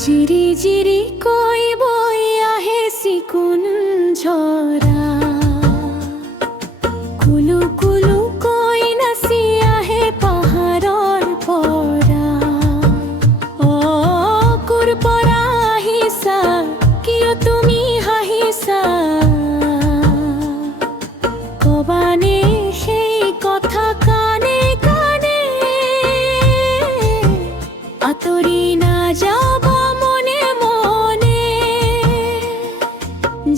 জিরি জিরি কই বই আহে সিকুন ঝরা, কুলু কুলু কই নাচি আহে পাহাৰৰ পৰা। অ কুৰ পৰা আহিছা, কিয় তুমি হাঁহিছা? কবানে সেই কথা কানে কানে, আঁতৰি নাযাব মনে মনে।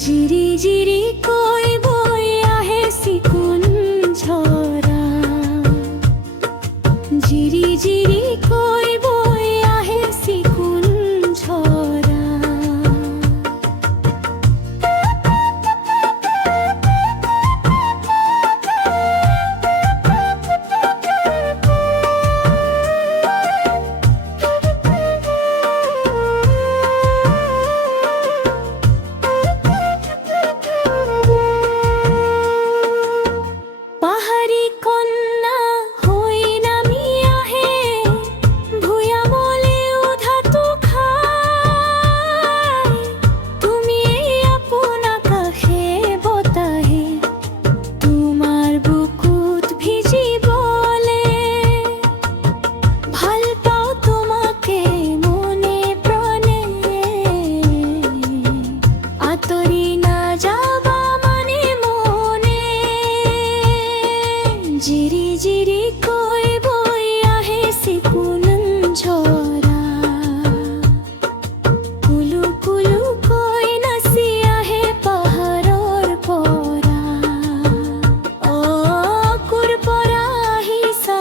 জিৰি জিৰি কৈ বৈ আহে চিকুণ ঝৰা, জিৰি জিৰি কৈ বৈ আহে চিকুণ ঝৰা। পাহাড়ী কন্যা হৈ নামি আহে, ভূয়ামলে উধাটো খায়। তুমি আপোনা কাষে বতাহে, তোমাৰ বুকুত ভিজিবলে। ভাল পাওঁ তোমাকে মনে প্ৰাণে, আঁতৰি নাযাবা মনে মনে। জিৰি জিৰি কৈ বৈ আহে চিকুণ ঝৰা, কুলু কুলু কৈ নাচি আহে পাহাৰৰ পৰা। অ কুৰ পৰা আহিছা,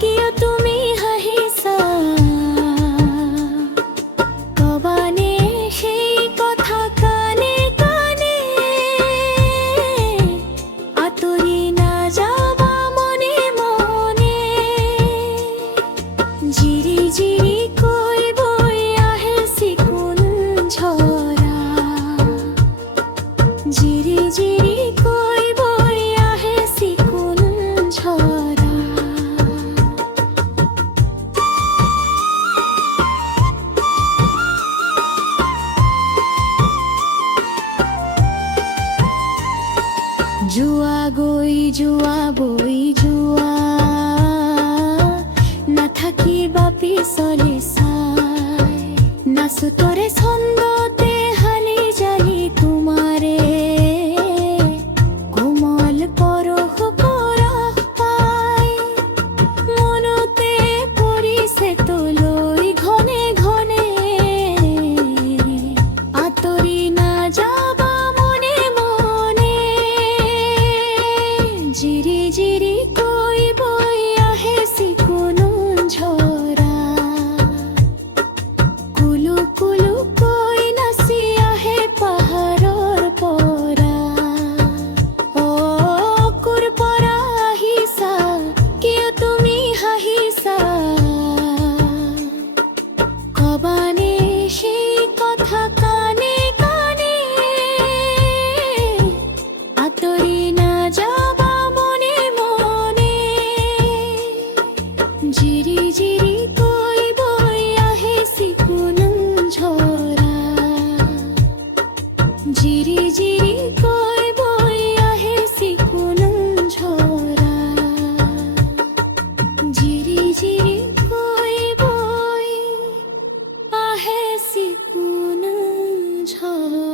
কিয় তুমি হাঁহিছা? কবানে সেই কথা কানে কানে, আঁতৰি নাযাবা মনে মনে। জিৰি জিৰি কৈ বৈ আহে চিকুণ ঝৰা, জিৰি জিৰি কৈ বৈ আহে চিকুণ ঝৰা। যোৱা গৈ যোৱা বৈ যোৱা, নাথাকিবা পিছলে চাই। নাচো তৰে ছন্দতে হালি জালি তোমাৰে, কোমল পৰশ পৰশ পাই। মনতে পৰিছে তলৈ ঘনে ঘনে, আঁতৰি নাযাবা মনে মনে। জিৰি জিৰি কৈ বৈ আহে চিকুণ ঝৰা, কুলু কুলু কৈ নাচি আহে পাহাৰৰ পৰা। অ কুৰ পৰা আহিছা, কিয় তুমি হাঁহিছা? কবানে সেই কথা কানে কানে, আঁতৰি নাযাবা মনে মনে। জিৰি জিৰি কৈ বৈ আহে চিকুণ ঝৰা, জিৰি জিৰি কৈ বৈ আহে চিকুণ ঝৰা, জিৰি জিৰি কৈ বৈ আহে চিকুণ ঝৰা।